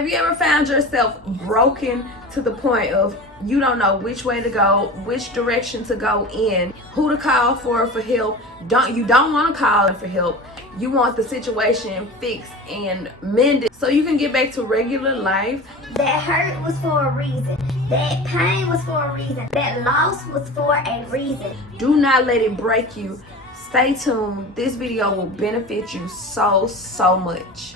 Have you ever found yourself broken to the point of you don't know which way to go, which direction to go in, who to call for help? You don't want to call for help. You want the situation fixed and mended so you can get back to regular life. That hurt was for a reason. That pain was for a reason. That loss was for a reason. Do not let it break you. Stay tuned. This video will benefit you so much.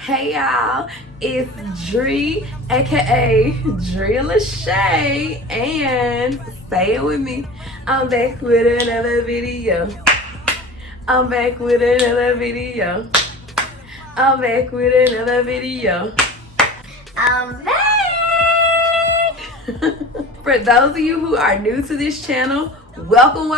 Hey y'all, it's Dree, aka Dree Lecrae, and say it with me. I'm back with another video. I'm back with another video. I'm back with another video. I'm back! For those of you who are new to this channel, welcome.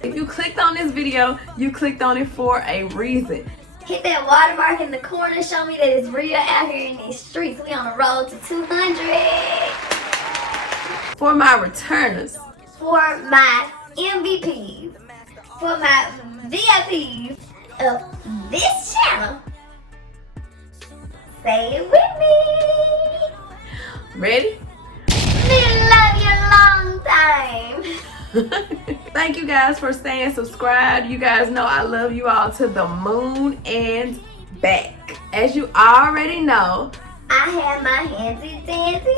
If you clicked on this video, you clicked on it for a reason. Hit that watermark in the corner, show me that it's real out here in these streets. We on the road to 200. For my returners. For my MVPs. For my VIPs of this channel. Say it with me. Ready? We love you long time. Thank you guys for staying subscribed. You guys know I love you all to the moon and back. As you already know, I have my handsy dancy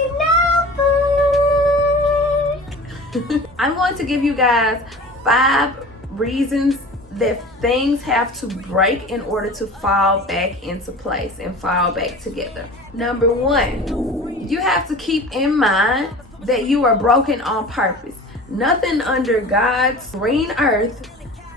notebook. I'm going to give you guys 5 reasons that things have to break in order to fall back into place and fall back together. Number 1, you have to keep in mind that you are broken on purpose. Nothing under God's green earth,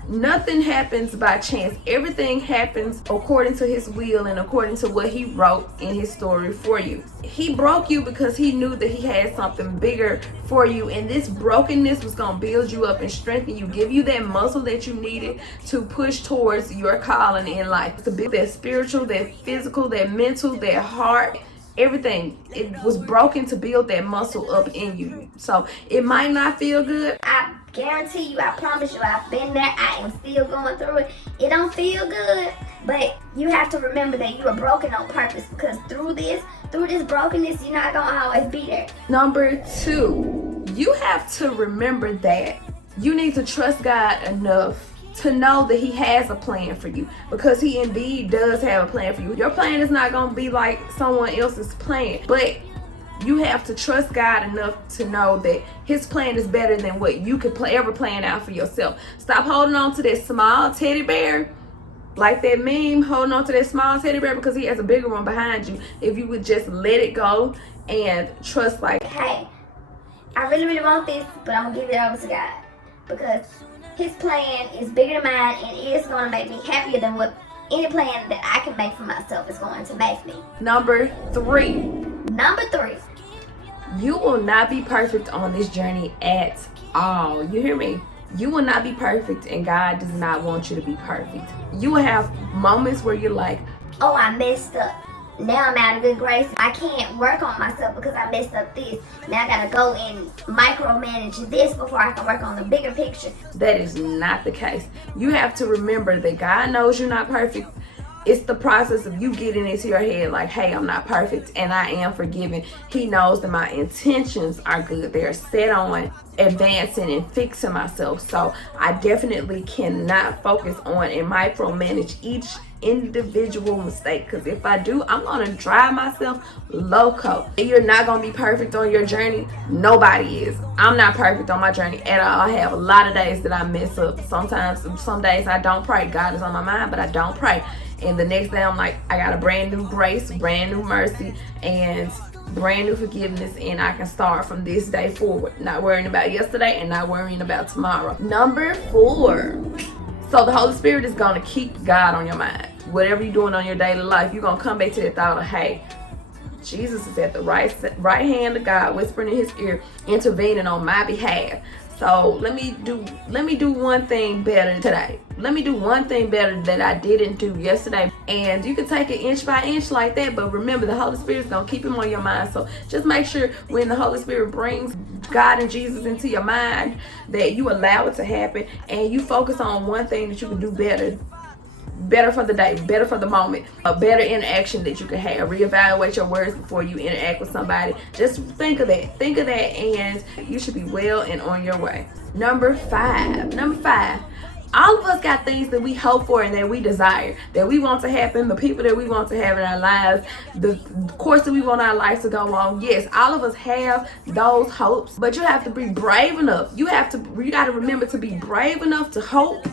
nothing happens by chance. Everything happens according to his will and according to what he wrote in his story for you. He broke you because he knew that he had something bigger for you, and this brokenness was going to build you up and strengthen you, give you that muscle that you needed to push towards your calling in life, to build that spiritual, that physical, that mental, that heart. Everything, it was broken to build that muscle up in you. So it might not feel good. I guarantee you, I promise you, I've been there. I am still going through it. It don't feel good, but you have to remember that you are broken on purpose, because through this brokenness, you're not gonna always be there. Number 2, you have to remember that you need to trust God enough to know that he has a plan for you, because he indeed does have a plan for you. Your plan is not going to be like someone else's plan, but you have to trust God enough to know that his plan is better than what you could ever plan out for yourself. Stop holding on to that small teddy bear, like that meme, holding on to that small teddy bear, because he has a bigger one behind you. If you would just let it go and trust, like, hey, I really want this, but I'm gonna give it over to God, because his plan is bigger than mine, and it is going to make me happier than what any plan that I can make for myself is going to make me. Number 3, you will not be perfect on this journey at all. You hear me? You will not be perfect, and God does not want you to be perfect. You will have moments where you're like, oh, I messed up. Now I'm out of good grace. I can't work on myself because I messed up this. Now I gotta go and micromanage this before I can work on the bigger picture. That is not the case. You have to remember that God knows you're not perfect. It's the process of you getting into your head like, hey, I'm not perfect and I am forgiven. He knows that my intentions are good. They're set on advancing and fixing myself. So I definitely cannot focus on and micromanage each individual mistake, because if I do, I'm gonna drive myself loco. You're not gonna be perfect on your journey. Nobody is. I'm not perfect on my journey at all. I have a lot of days that I mess up. Sometimes, some days I don't pray. God is on my mind, but I don't pray. And the next day I'm like, I got a brand new grace, brand new mercy, and brand new forgiveness, and I can start from this day forward, not worrying about yesterday and not worrying about tomorrow. Number 4, so the Holy Spirit is going to keep God on your mind. Whatever you're doing on your daily life, you're going to come back to the thought of, hey, Jesus is at the right hand of God, whispering in his ear, intervening on my behalf. So So let me do one thing better today. Let me do one thing better that I didn't do yesterday. And you can take it inch by inch like that, but remember, the Holy Spirit's gonna keep him on your mind. So just make sure when the Holy Spirit brings God and Jesus into your mind that you allow it to happen, and you focus on one thing that you can do better for the day, better for the moment, a better interaction that you can have. Reevaluate your words before you interact with somebody. Just think of that, and you should be well and on your way. Number five, all of us got things that we hope for and that we desire, that we want to happen, the people that we want to have in our lives, the course that we want our lives to go on. Yes, all of us have those hopes, but you have to be brave enough. You got to remember to be brave enough to hope,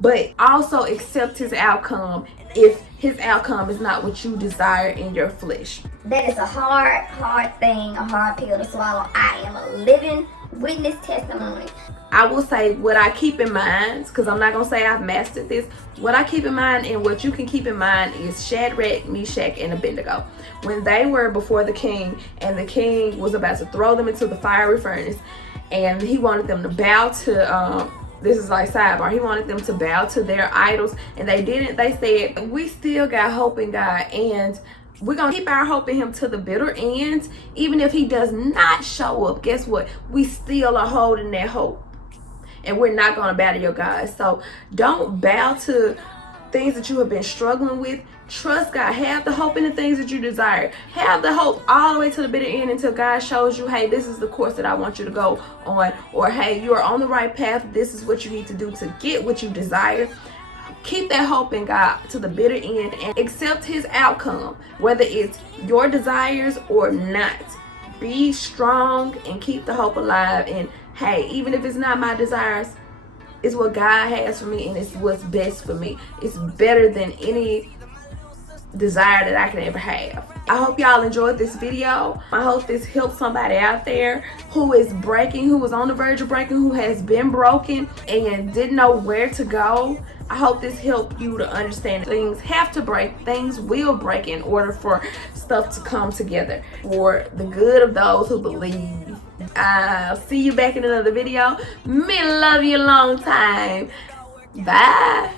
but also accept his outcome if his outcome is not what you desire in your flesh. That is a hard thing, a hard pill to swallow. I am a living witness testimony. I will say what I keep in mind, because I'm not going to say I've mastered this. What I keep in mind and what you can keep in mind is Shadrach, Meshach, and Abednego. When they were before the king, and the king was about to throw them into the fiery furnace, and he wanted them to bow to, this is like sidebar, he wanted them to bow to their idols, and they didn't. They said, we still got hope in God, and we're going to keep our hope in him to the bitter end. Even if he does not show up, guess what? We still are holding that hope. And we're not going to bow to your God. So don't bow to things that you have been struggling with. Trust God. Have the hope in the things that you desire. Have the hope all the way to the bitter end until God shows you, hey, this is the course that I want you to go on. Or, hey, you are on the right path. This is what you need to do to get what you desire. Keep that hope in God to the bitter end and accept his outcome, whether it's your desires or not. Be strong and keep the hope alive. And hey, even if it's not my desires, it's what God has for me, and it's what's best for me. It's better than any desire that I can ever have. I hope y'all enjoyed this video. I hope this helped somebody out there who is breaking, who was on the verge of breaking, who has been broken and didn't know where to go. I hope this helped you to understand things have to break, things will break in order for stuff to come together for the good of those who believe. I'll see you back in another video. Me love you a long time. Bye.